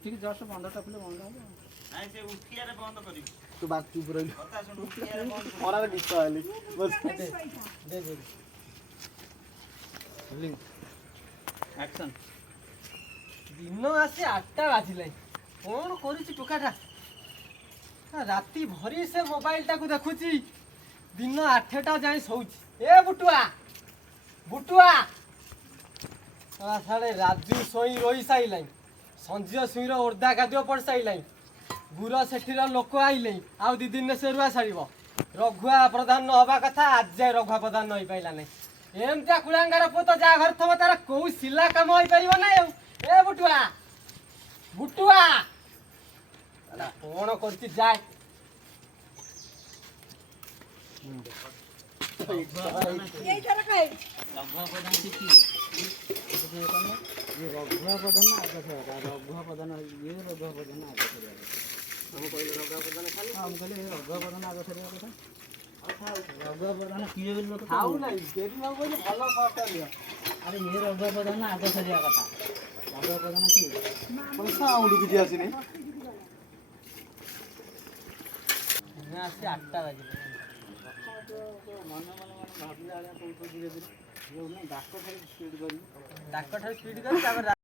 ଉଠିକି ଜଷ୍ଟ 15ଟା ପିଲେ ବନ୍ଦ ହବ। ନାଇଁ ସେ ଉଠିଆରେ ବନ୍ଦ କରିବି। ତୁ ବାତ ଚୁପ ରହିଲୁ। କଥା ଶୁଣ ଉଠିଆରେ ବନ୍ଦ କରିବି। ଖରାରେ ବିଷ ଆଇଲି ବସ ଦେ ଆକ୍ସନ୍। ଦିନ ଆସି 8ଟା ବାଜିଲାଣି। କ'ଣ କରୁଛି ଟୋକାଟା? ରାତି ଭରି ସେ ମୋବାଇଲଟାକୁ ଦେଖୁଛି, ଦିନ 8ଟା ଯାଏଁ ଶୋଉଛି। ଏ ବୁଟୁଆ ବୁଟୁଆ ସାଡ଼େ ରାଜୁ ଶୋଇ ରହି ସାଇଲାଣି, ସଞ୍ଜୟ ସୁଇର ଓର୍ଦ୍ଧା କାଦ୍ୟ ପଡ଼ି ସାଇଲାଣି, ଗୁର ସେଠିର ଲୋକ ଆଇଲେଇ, ଆଉ 2 ଦିନରେ ସେ ରୁଆ ସାରିବ। ରଘୁଆ ପ୍ରଧାନ ହବା କଥା, ଆଜି ଯାଏ ରଘୁଆ ପ୍ରଧାନ ହେଇପାରିଲା ନାହିଁ। ଏମିତିଆ କୁଳାଙ୍ଗାର ପୁଅ ତ ଯାହା ଘରେ ଥିବ ତାର କୋଉ ଶିଲା କାମ ହେଇପାରିବ ନାହିଁ। ଆଉ ଏ ବୁଟୁଆ ବୁଟୁଆ କ'ଣ କରୁଛି ଯାଏ। ରଘୁଆ ପ୍ରଧାନ ସେ କିଏ? ରଘୁଆ ପ୍ରଧାନ ଆଗ ଥରିଆ ରଘୁଆ ପ୍ରଧାନ ଇଏ ରଘୁଆ ପ୍ରଧାନ ଆଗ ଥରିଆ हम कहले रगा प्रधान खाली हम कहले ରଘୁଆ ପ୍ରଧାନ ଆଗ ଥରିଆ କଥା। ରଘୁଆ ପ୍ରଧାନ କିଏ ବୋଲି ଲୋକ ଖାଉ ନାହିଁ ଡେରି ନ କହିଲେ ଭଲ ଖବରଟା ନିଅ। ଆରେ ଇଏ ରଘୁଆ ପ୍ରଧାନ ଆଗ ଥରିଆ କଥା। ରଘୁଆ ପ୍ରଧାନ କିଏ? कोन साउंड କିଛି ଆସିନି। ଆସି 8ଟା ବାଜିଲା। ମନେ ଭାବିଲା ଭଳିଆ କହୁଛୁ ଧୀରେ ଧୀରେ ଡାକ ଠାରୁ ସ୍ପିଡ୍ କରିବି। ଡାକ ଠାରୁ ସ୍ପିଡ୍ କରି ତାପରେ